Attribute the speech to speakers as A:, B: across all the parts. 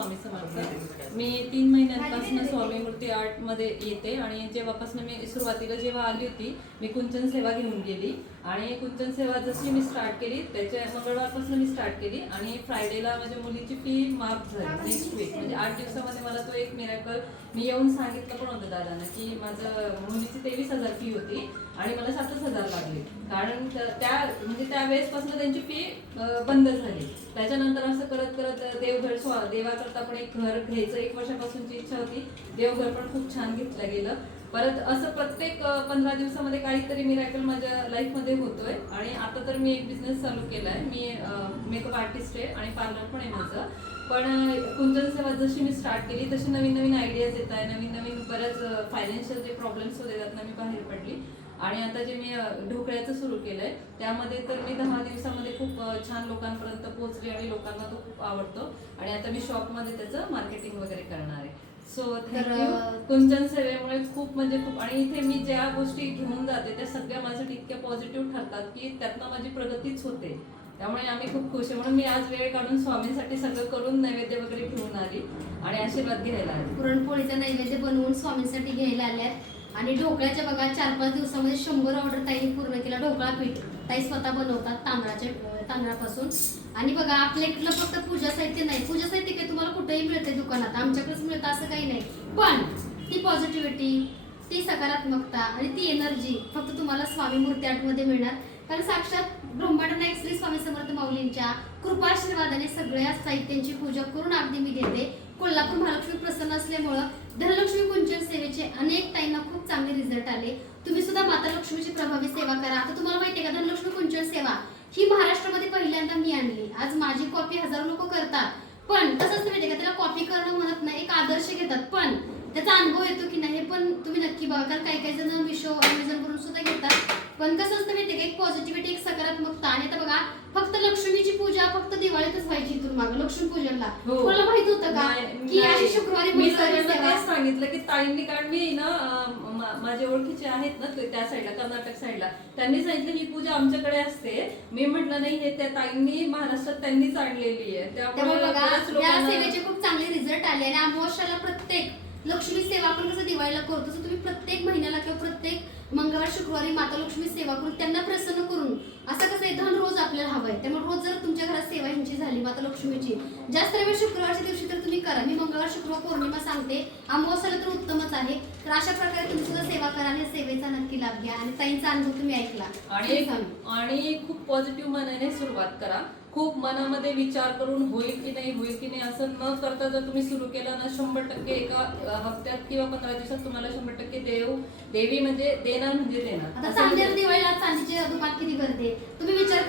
A: स्वामी समर्थ. मी तीन महिन्यांपासून स्वामी मूर्ती आर्टमध्ये येते आणि जेव्हापासून मी सुरुवातीला जेव्हा आली होती मी कुंचन सेवा घेऊन गेली. आणि कुंचन सेवा जशी मी स्टार्ट केली त्याच्या मंगळवारपासून मी स्टार्ट केली आणि फ्रायडेला माझ्या मुलीची फी माफ झाली नेक्स्ट वीक म्हणजे आठ दिवसामध्ये मला तो एक मिरॅकल मी येऊन सांगितलं पण होतं दादांना की माझं मुलीची तेवीस हजार फी होती. आणि मला सातच हजार लागले. कारण त्या म्हणजे त्या वेळेसपासून त्यांची फी बंद झाली. त्याच्यानंतर असं करत करत देवघर स्वा देवाकरता पण एक घर घ्यायचं एक वर्षापासूनची इच्छा होती. देवघर पण खूप छान घेतलं गेलं. परत असं प्रत्येक पंधरा दिवसामध्ये काहीतरी मिरॅकल माझ्या लाईफमध्ये होतोय. आणि आता तर मी एक बिझनेस चालू केला आहे मी मेकअप आर्टिस्ट आहे आणि पार्लर पण आहे माझं. पण कुंजन सेवा जशी मी स्टार्ट केली तशी नवीन नवीन आयडियाज येत आहे नवीन नवीन बऱ्याच फायनान्शियल जे प्रॉब्लेम्स होते त्यातनं मी बाहेर पडली. आणि आता जे मी ढोकळ्याचं सुरू केलंय त्यामध्ये तर मी दहा दिवसामध्ये खूप छान लोकांपर्यंत पोहोचले आणि लोकांना तो खूप आवडतो. आणि आता मी शॉपमध्ये त्याचं मार्केटिंग वगैरे करणार आहे. सो
B: तर,
A: थँक्यू कुंचन सेवेमुळे खूप म्हणजे खूप आणि इथे मी ज्या गोष्टी घेऊन जाते त्या सगळ्या माझ्यासाठी इतक्या पॉझिटिव्ह ठरतात की त्यातनं माझी प्रगतीच होते. त्यामुळे आम्ही खूप खुश आहे. म्हणून मी आज वेळ काढून स्वामींसाठी सगळं करून नैवेद्य वगैरे घेऊन आली आणि आशीर्वाद घ्यायला आली.
B: पुरणपोळीचा नैवेद्य बनवून स्वामींसाठी घ्यायला आल्यात. आणि ढोकळ्याच्या बघा चार पाच दिवसामध्ये शंभर ऑर्डर ताईने पूर्ण केला. ढोकळा पीठ. ताई स्वतः बनवतात तांदळाच्या तांदळापासून. आणि बघा आपल्या इकडलं फक्त पूजा साहित्य नाही. पूजा साहित्य काय तुम्हाला कुठेही मिळते दुकानात. आमच्याकडेच मिळतं असं काही नाही. पण ती पॉझिटिव्हिटी ती सकारात्मकता आणि ती एनर्जी फक्त तुम्हाला स्वामी मूर्ती आर्टमध्ये मिळणार. कारण साक्षात ब्रह्मांड नाईक श्री स्वामी समर्थ माऊलींच्या कृपाशीर्वादाने सगळ्या साहित्यांची पूजा करून अगदी मी देते. कोल्हापूर महालक्ष्मी प्रसन्न असल्यामुळं धनलक्ष्मी कुंचन सेवेचे अनेक ताईंना चांगले रिझल्ट आले. तुम्ही सुद्धा माता लक्ष्मीची प्रभावी सेवा करा. आता तुम्हाला माहिती आहे का धनलक्ष्मी कुंचन सेवा ही महाराष्ट्रामध्ये पहिल्यांदा मी आणली. आज माझी कॉपी हजारो लोक करतात. पण तसंच माहिती का त्याला कॉपी करणं म्हणत नाही एक आदर्श घेतात. पण त्याचा अनुभव येतो की नाही हे पण तुम्ही नक्की बघा. कारण काही काही जण मिशो अमेझॉन करून सुद्धा घेतात. पण कसं असतं माहिती का एक पॉझिटिव्हिटी एक सकारात्मकता. आणि आता बघा फक्त लक्ष्मीची पूजा फक्त दिवाळीतच व्हायची इथून मागं लक्ष्मी पूजनला
A: हो.
B: तुम्हाला माहीत होतं का?
A: नाही-
B: की
A: नाही.
B: अशी शुक्रवारी
A: मी तेच सांगितलं की ताईंनी कारण मी ना अं, मा- माझे ओळखीचे आहेत ना ते त्या साईडला कर्नाटक साईडला. त्यांनी सांगितलं ही पूजा आमच्याकडे असते. मी म्हटलं नाही हे त्या ताईंनी महाराष्ट्रात त्यांनीच आणलेली आहे.
B: त्यामुळे बघा
A: बऱ्याच
B: या
A: लोकांना-
B: सेवेचे खूप चांगले रिझल्ट आले आणि अमावस्याला प्रत्येक लक्ष्मी सेवा आपण कसं दिवाळीला करतो तसं तुम्ही प्रत्येक महिन्याला किंवा प्रत्येक मंगळवार शुक्रवारी माता लक्ष्मी सेवा करून त्यांना प्रसन्न करून असं कसं आहे धन रोज आपल्याला हवंय. त्यामुळे रोज जर झाली माता लक्ष्मीची जास्त वेळ शुक्रवारच्या दिवशी तर तुम्ही करा. मी मंगळवार शुक्रवार पौर्णिमा सांगते. अमावस्याला तर उत्तमच आहे. तर अशा प्रकारे तुम्ही सुद्धा सेवा करा आणि सेवेचा नक्की लाभ घ्या आणि ताईंचा अनुभव तुम्ही ऐकला.
A: आणि खूप पॉझिटिव्ह मनाने सुरुवात करा. खूप मनामध्ये विचार करून होईल की नाही होईल की नाही असं न करता जर तुम्ही सुरू केलं ना शंभर टक्के एका हप्त्यात किंवा पंधरा दिवसात तुम्हाला शंभर टक्के देव देवी म्हणजे देणार म्हणजे देणार.
B: आता चांदीवर दिवाळीला चांदीचे दुकान किती भरते तुम्ही विचार करते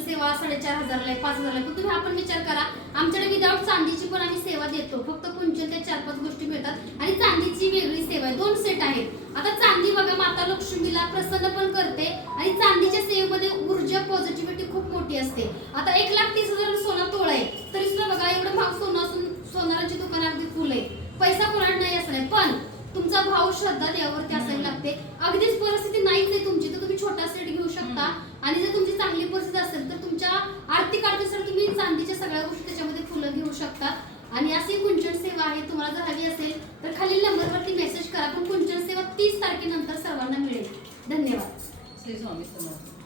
B: सेवा साडेचार हजारला आहे, पाच हजारला पण तुम्ही आपण विचार करा आमच्याकडे विदाऊट चांदीची पण आम्ही सेवा देतो. फक्त कुंचन त्या चार पाच गोष्टी मिळतात. आणि चांदीची वेगळी सेवा आहे. दोन सेट आहेत. आता चांदी बघा माता लक्ष्मीला प्रसन्न पण करते. आणि चांदीच्या सेवेमध्ये ऊर्जा पॉझिटिव्हिटी खूप मोठी असते. आता एक लाख तीस हजार सोना तोळ आहे. तरी सुद्धा बघा एवढं भाव सोनं असून सोनाराची दुकान अगदी फुल आहे. पैसा कोणाला नाही असणार पण तुमचा भाव श्रद्धा त्यावरती असायला लागते. अगदीच परिस्थिती नाहीच आहे तुमची. तर तुम्ही छोटा सेट घेऊ शकता आणि जर तुमची चांगली परिस्थिती असेल तर तुमच्या आर्थिक अडचणीसाठी तुम्ही चांदीच्या सगळ्या गोष्टी त्याच्यामध्ये फुलं घेऊ शकता आणि अशी कुंचन सेवा आहे तुम्हाला जर हवी असेल तर खालील नंबरवरती मेसेज करा. पण कुंचन सेवा तीस तारखेनंतर सर्वांना मिळेल. धन्यवाद.
A: श्री स्वामी समर्थ.